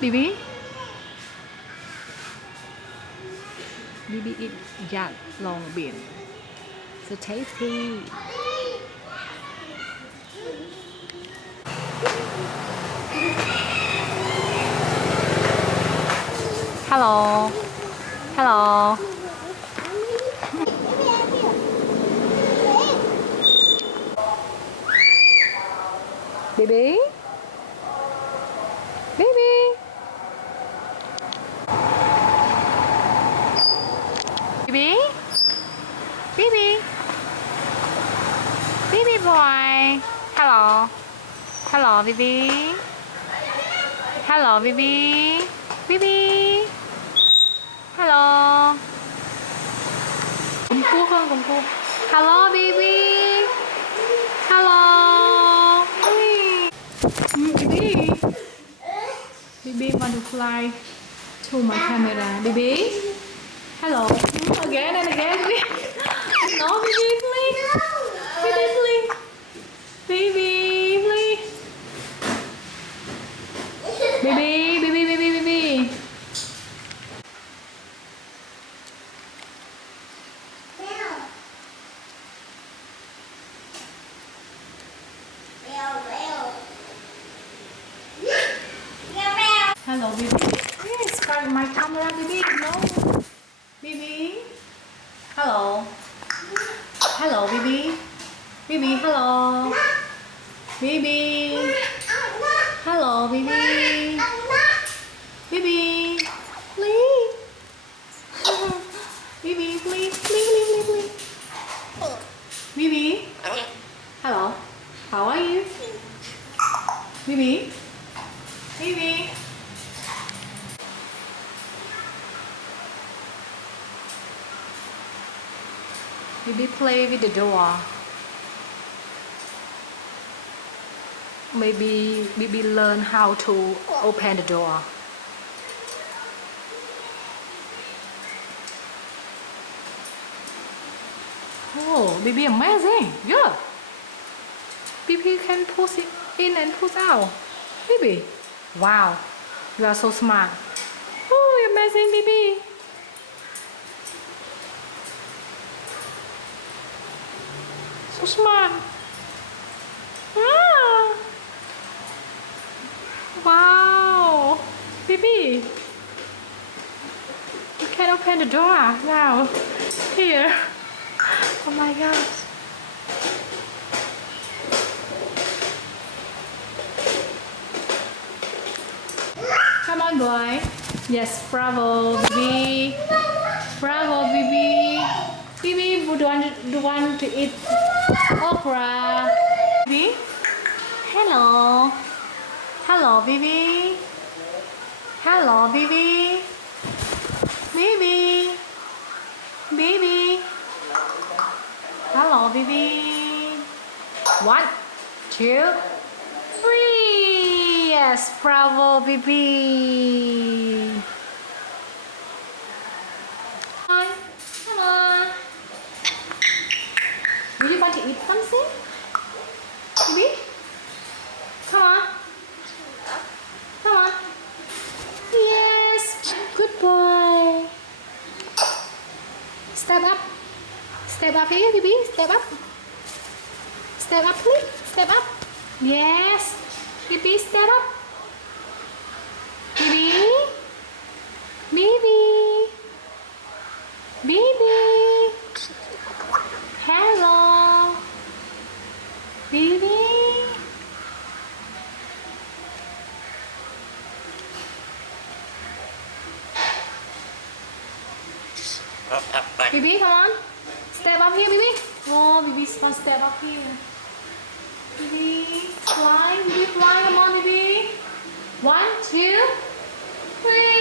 Bibi? Bibi eat yak long bean. So tasty. Hello. Hello. Bibi? Bibi? Bibi? Bibi? Bibi boy. Hello. Hello, Bibi. Hello, Bibi. Bibi. Hello. Cùng cua không? Cùng cua. Hello, Bibi. Hello. Bibi. Bibi want to fly to my camera. Bibi. Hello. Again and again. No, Bibi, please. Bibi, please. Bibi, please. Bibi, Bibi, Bibi, Bibi. Hello, Bibi. Yes, by my camera, Bibi. No. Bibi. Hello. Hello, Bibi. Bibi, hello. Bibi. Hello, Bibi. Bibi. Please. Bibi, please. Please, please, please, please. Bibi. Hello. How are you? Bibi. Bibi. Bibi play with the door. Maybe Bibi learn how to open the door. Oh, Bibi amazing. Yeah. Bibi can push it in and push out. Bibi. Wow. You are so smart. Oh, amazing, Bibi. So smart. Ah. Wow. Bibi. You can open the door now. Here. Oh my gosh. Come on, boy. Yes, bravo, Bibi. Bravo, Bibi. Bibi would want to eat okra. Bibi. Hello. Hello, Bibi. Hello, Bibi. Bibi. Bibi. Hello, Bibi. 1, 2, 3. Yes, bravo, Bibi. Come on. Do you want to eat something? Bibi? Come on. Come on. Yes, good boy. Step up. Step up here, Bibi. Step up. Step up, please. Step up. Yes. Bibi, step up. Bibi. Bibi. Bibi. Hello. Bibi. Bibi, come on. Step up here, Bibi. Oh, Bibi's gonna step up here. Bibi, fly. Bibi, fly. Come on, Bibi. 1, 2, 3.